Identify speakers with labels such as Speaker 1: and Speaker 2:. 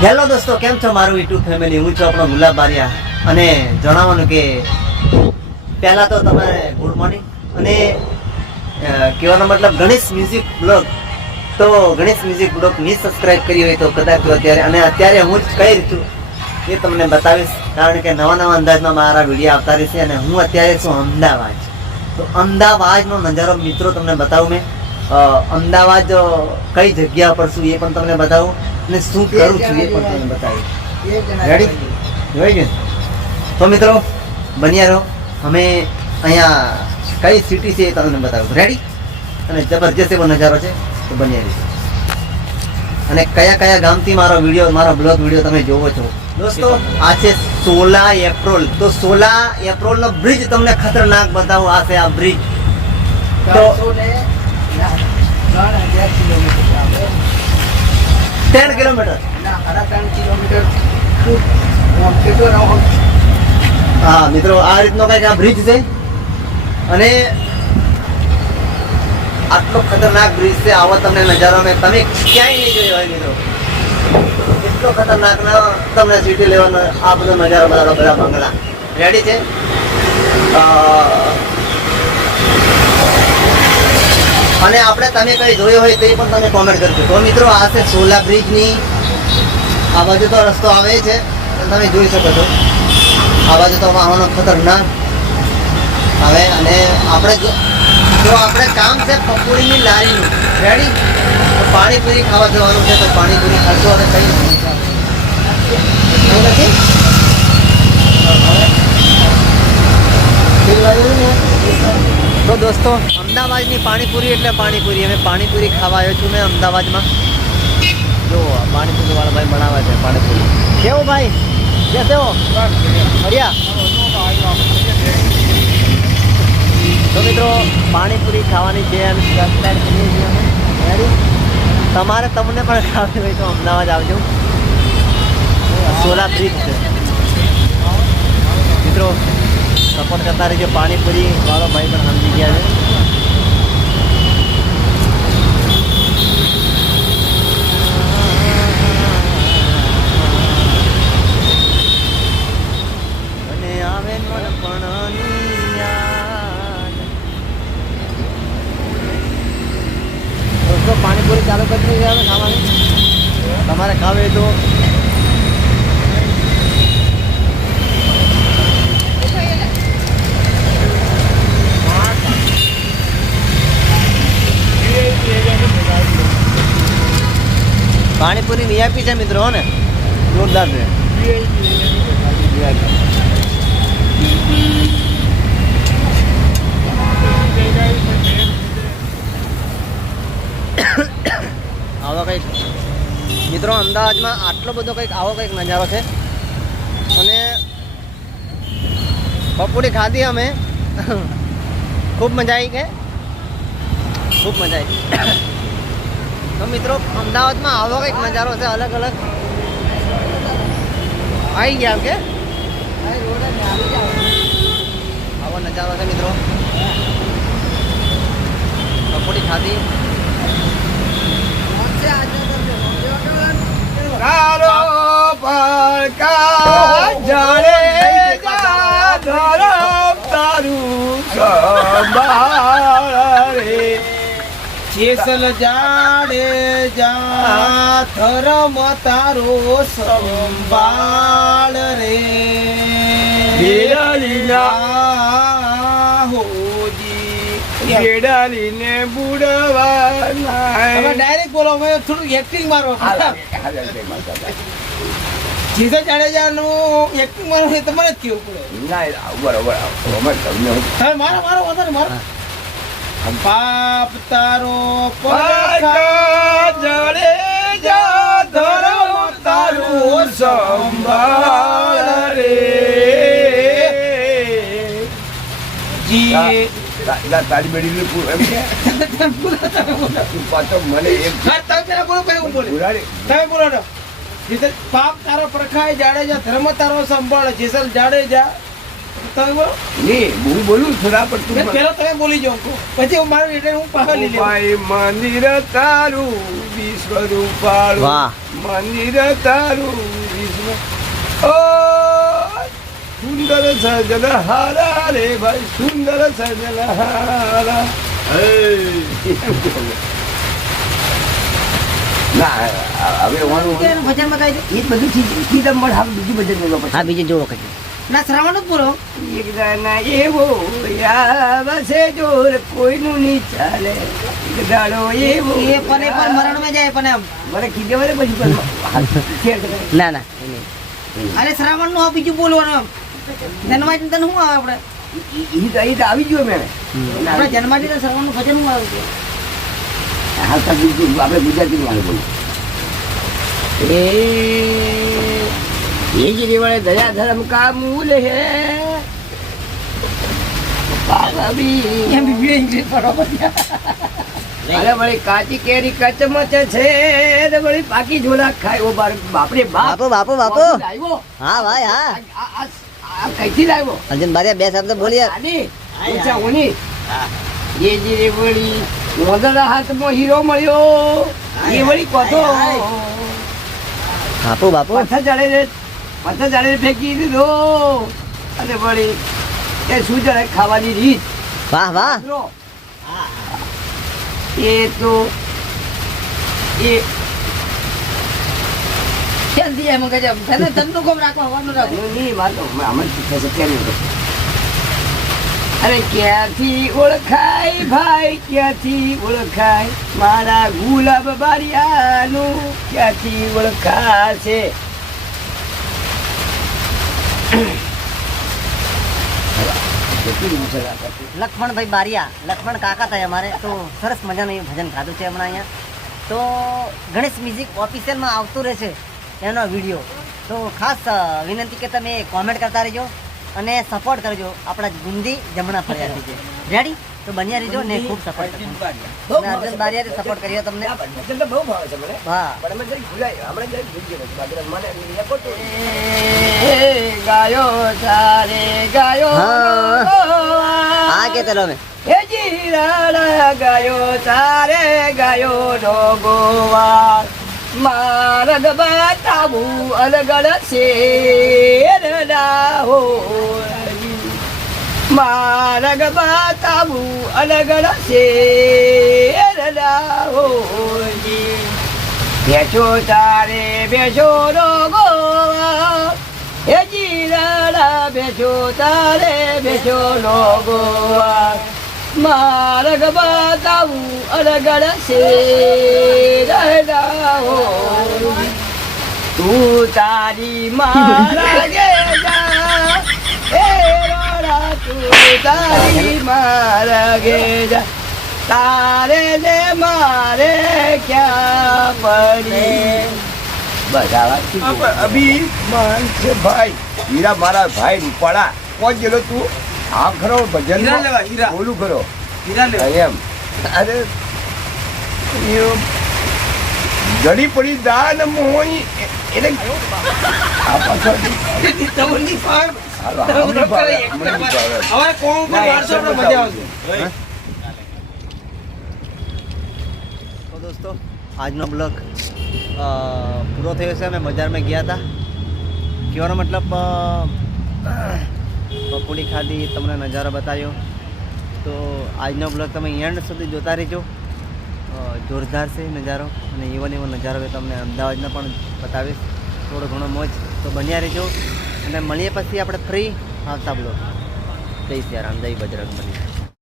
Speaker 1: Hello દોસ્તો, કેમ છો? મારું યુટ્યુબ ફેમિલી હું છું આપણો ગુલાબ બારિયા. અને જણાવવાનું કે પહેલા તો તમારે ગુડ મોર્નિંગ અને કહેવાનો મતલબ ગણેશ મ્યુઝિક બ્લોગ તો ગણેશ મ્યુઝિક બ્લોગની સબસ્ક્રાઇબ કરી હોય તો કદાચ અત્યારે, અને અત્યારે હું જ કઈ રીતું એ તમને બતાવીશ. કારણ કે નવા નવા અંદાજમાં મારા વીડિયો આવતા રહેશે અને હું અત્યારે છું અમદાવાદ. તો અમદાવાદનો નજારો મિત્રો તમને બતાવું મેં. અમદાવાદ કઈ જગ્યા પર છું એ પણ તમને બતાવું. અને શું કરું છું એ પણ તમને બતાવીશ. રેડી ગયું? તો મિત્રો બન્યા રહો. અમે અહીંયા કઈ સિટી છે એ તમને બતાવું. રેડી અને જબરજસ્ત એવો નજારો છે તો બન્યા રહીશું. અને કયા કયા ગામથી મારો વીડિયો મારો બ્લોગ વીડિયો તમે જોવો છો? દોસ્તો આ છે સોલા એપ્રિલ. તો સોલા એપ્રિલ નો બ્રિજ તમને ખતરનાક બતાવું. આ છે આ બ્રિજ તો ટેન કિલોમીટર હા મિત્રો આ રીતનો કંઈક આ બ્રિજ છે. અને આટલો ખતરનાક બ્રિજ છે. આવો તમને નજારો મેં તમે ક્યાંય નહીં જોયો હોય મિત્રો. એટલો ખતરનાક તમને સિટી લેવાનો આ બધો નજારો બધા બધા બંગલા. રેડી છે? અને આપણે તમે કઈ જોયું હોય તે પણ તમે કોમેન્ટ કરજો. તો મિત્રો, આ છે સોલા બ્રિજની. આ બાજુ તો રસ્તો આવે છે. તમે જોઈ શકો છો. આ બાજુ તો વાહનો ખતરનાક. હવે, અને આપણે જો આપણે કામ છે પકોડીની લારીનું. રેડી પાણીપુરી ખાવા જવાનું છે, તો પાણીપુરી ખાશો અને કઈ નથી? ને? તો દોસ્તો, અમદાવાદની પાણીપુરી એટલે પાણીપુરી. અમે પાણીપુરી ખાવા આવ્યો છું મેં અમદાવાદમાં. જો, આ પાણીપુરી વાળા ભાઈ બનાવે છે પાણીપુરી. કેવો ભાઈ? કે કેવો? મળ્યા તો મિત્રો, પાણીપુરી ખાવાની છે અને તમારે તમને પણ ખાવી હોય તો અમદાવાદ આવજો. સોલા બ્રિજ છે. મિત્રો સપોર્ટ કરતા રહેજો. પાણીપુરી વાળો ભાઈ પણ સમજી ગયા છે. પાણીપુરી ચાલુ કરી દીધી આવે ખાવાની? તમારે ખાવી તો. પાણીપુરી વીઆઈપી છે મિત્રો ને? જોરદાર છે. આવા કંઈક, મિત્રો અમદાવાદમાં આટલો બધો કંઈક આવો કંઈક નજારો છે. અને પપોડી ખાધી અમે. ખૂબ મજા આવી કે? ખૂબ મજા આવી તો મિત્રો અમદાવાદમાં આવો કંઈક નજારો છે અલગ અલગ આવી ગયા કે આવો નજારો છે મિત્રો પપોડી ખાધી
Speaker 2: જાણે તારું
Speaker 3: જેસલ જાડે જા ધરમ તારો સંભાળ રે
Speaker 2: વિરલીના
Speaker 3: હોજી
Speaker 2: ગેડાલીને બુડવા
Speaker 3: તમે ડાયરેક્ટ બોલો અમે થોડું એક્ટિંગ મારો જેસલ જાડેજા નું એક્ટિંગ મારો એ તમારે જ કેવું પડે
Speaker 2: બરોબર અમે તમને
Speaker 3: તમે મારો મારો વાંધો મારો પાપ તારો
Speaker 2: પડકાર જા ધરમ તારું સંભાળ રે.
Speaker 3: જી.
Speaker 2: તારી બેડી એમ કે? પાછો મને એમ
Speaker 3: તમે બોલો હું બોલે. તમે બોલો પાપ તારો પ્રખાય જાડેજા ધર્મ તારો સંભાળ જેસલ જાડેજા તમે બોલો.
Speaker 2: નહીં હું બોલું થોડા પણ તું
Speaker 3: મેં તમે બોલી જાઓ પછી હું મારું એટલે હું પાછળ લઈ લેવું
Speaker 2: મંદિર તારું વિશ્વ રૂપાળું
Speaker 1: વાહ.
Speaker 2: મંદિર તારું વિશ્વ ઓ સુંદર સજન હારા રે ભાઈ સુંદર સજન હારા ના હવે હું
Speaker 3: ભજનમાં ગાઈ દે
Speaker 2: એ બધું ચીજ મળે હવે બીજી બજેટ મેળવો
Speaker 4: હા બીજું જોવો કઈ.
Speaker 3: ના શ્રાવણ જ બોલો
Speaker 2: એક દાના એવો આવશે જોર કોઈનું નહીં ચાલે. એક દાડો એવો
Speaker 3: એ પણ એ પણ મરણમાં જાય પણ એમ.
Speaker 2: મને કીધે વરે પછી પણ
Speaker 4: ના ના.
Speaker 3: અરે શ્રાવણનું બીજું બોલવાનું એમ. જન્માષ્ટમી તને શું આવે આપણે?
Speaker 2: ઈ- તો- આવી ગયો મેં
Speaker 3: આપણે જન્માષ્ટમી તો શ્રાવણનું ભજન શું આવે છે?
Speaker 2: હાલ તો બીજું આપણે ગુજરાતી માં બોલું. એ એ જ રેવાડે દયા ધર્મ કા મૂલ હે. અરે વળી કાચી કેરી કચમચ છે. ને વળી પાકી ઝોલા ખાય. ઓ બાર બાપરે બાપો.
Speaker 4: બાપો? હા ભાઈ હા.
Speaker 2: આ- કઈથી લાવ્યો?
Speaker 4: અર્જુન બારિયા બે શબ્દ બોલ્યા.
Speaker 2: આની? ઊંચા ઊની એ જીરી વળી મોદરા હાથમાં હીરો મળ્યો. એ વળી કોતો
Speaker 4: બાપુ બાપો.
Speaker 2: પથ્થર ચડે રે પથ્થર જાળે ફેંકી દીધો અને વળી એ શું જાણે ખાવાની રીત.
Speaker 4: વાહ વાહ.
Speaker 2: એ તો એ
Speaker 3: જલ્દી એમ કે જેમ તને તનનું કોમ રાખો હવાનું રાખો
Speaker 2: નહીં મારતો આમાં શીખે છે કેમ અરે ક્યાંથી ઓળખાય ભાઈ ક્યાંથી ઓળખાય? મારા ગુલાબ બારિયાનું ક્યાંથી ઓળખાશે?
Speaker 4: લક્ષ્મણભાઈ બારિયા લક્ષ્મણ કાકા થાય અમારે. તો સરસ મજાનું ભજન ખાધું છે હમણાં અહીંયા. તો ગણેશ મ્યુઝિક ઓફિશિયલમાં આવતું રહે છે એનો વીડિયો. તો ખાસ વિનંતી કે તમે કોમેન્ટ કરતા રહેજો અને સપોર્ટ કરજો આપણા ગુંદી જમણા ફળિયાથી. છે રેડી તો બન્યા રહેજો ને ખૂબ સપોર્ટ અને અર્જુન બારિયાએ સપોર્ટ કર્યો તમને.
Speaker 2: તો બહુ ભાવે છે મને
Speaker 4: હા.
Speaker 2: પણ અમે જરીક ભૂલાય. હમણાં જરીક ભૂલી ગયો મને રેકોર્ડ ગાયો સારે ગાયો
Speaker 4: હા. કે તલો અમે.
Speaker 2: હે જીરાડા ગાયો તારે ગાયો નો ગોવા મારગ બતાવું અલગડ શેરડા હો મારગ બતાવું અલગ શેરડા હો બેસો તારે બેસો ગોવા હે જીરાડા બેસો તારે બેસો ગોવા મારગ બતાવું અલગડ શેરડા હો તું તારી મારગે તારી મારગે જા. તારે ને મારે ક્યાં પડી? બધા અભી માન છે ભાઈ. હીરા મારા ભાઈ રૂપાળા. કોણ ગયેલો તું? આ ખરો ભજન બોલું ખરો. એમ. અરે યો પડી દાન મોહી. એટલે આ પાછળ
Speaker 1: તો દોસ્તો, આજનો બ્લોગ પૂરો થયો છે. અમે બજારમાં ગયા હતા. કહેવાનો મતલબ પકોડી ખાધી, તમને નજારો બતાવ્યો. તો આજનો બ્લોગ તમે એન્ડ સુધી જોતા રહેજો. જોરદાર છે નજારો અને એવો ને એવો નજારો તમને અમદાવાદનો પણ બતાવીશ. થોડો ઘણો મોજ તો બન્યા રહેજો. અને મળીએ પછી આપણે ફ્રી આવતા બ્લોગ જય સિયારામ જય બજરંગ બલી